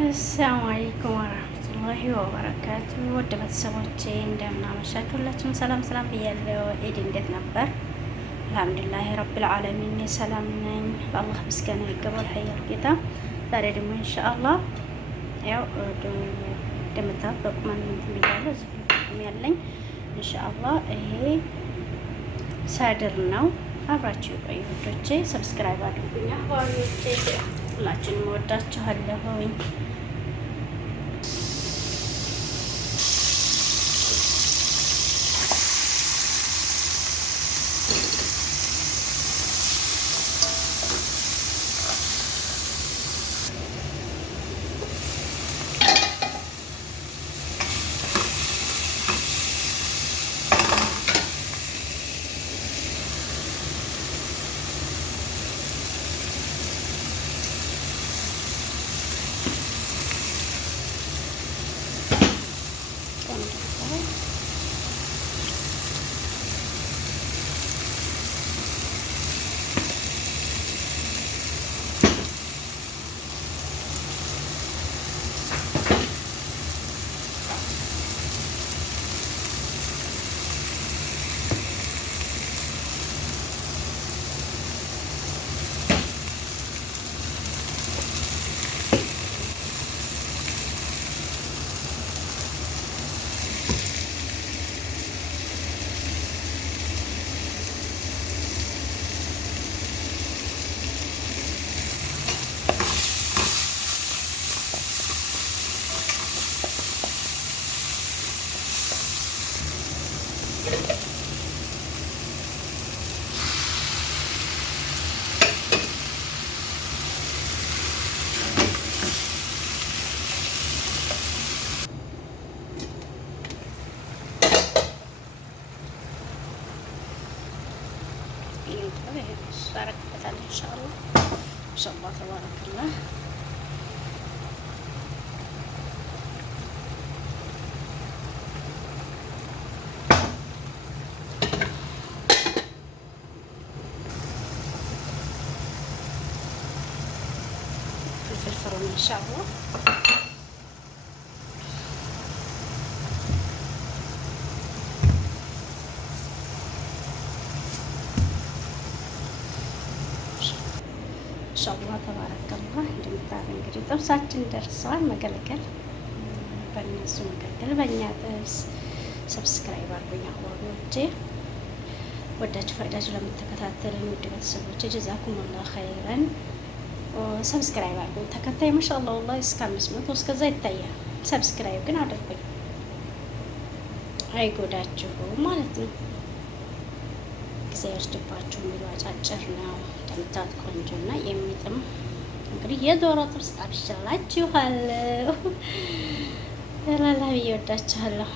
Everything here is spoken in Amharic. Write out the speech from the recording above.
አሰላሙ አለይኩም ወረህመቱላሂ ወበረካቱ። ውድ ቤተሰቦቼ እንደምን አመሻችሁ? ሁላችሁም ሰላም ሰላም ብያለሁ። ኢድ እንዴት ነበር? አልሐምዱሊላሂ ረብል ዓለሚን ሰላም ነኝ። በአላህ ምስጋና ይገባል። ሀያል ጌታ። ዛሬ ደግሞ ኢንሻአላህ ያው እንደምታውቁት በቁመን እንትን ብያለሁ። እዚህ ያለኝ ኢንሻአላህ ይሄ ሰድር ነው። አብራችሁ የቆዩ ውዶቼ፣ ሰብስክራይብ አድርጉኝ። አዋሪዎቼ ሁላችንም እወዳችኋለሁኝ። አረግበታለሁ ኢንሻአላህ ማሻአላህ ተባረከላህ። ፍልፍል ኢንሻአላህ ኢንሻአላህ ተባረከላህ። እንደምታውቁ እንግዲህ ጥብሳችን ደርሷል። መገልገል በእነሱ መገልገል በእኛ ጥብስ። ሰብስክራይብ አድርጉኝ አዋሪዎቼ። ወዳችሁ ፈቅዳችሁ ለምትከታተሉኝ ውድ ቤተሰቦቼ ጀዛኩሙላህ ኸይረን። ሰብስክራይብ አድርጉኝ። ተከታይ ማሻአላህ ወላሂ እስከ 500 እስከዛ ይታያል። ሰብስክራይብ ግን አድርጉኝ፣ አይጎዳችሁም ማለት ነው። ጊዜ አይወስድባችሁም። የሚሉ አጫጭር ነው። እንደምታዩት ቆንጆ እና የሚጥም እንግዲህ የዶሮ ጥብስ ጠብሼላችኋለሁ። ላላ ብዬ ወዳችኋለሁ።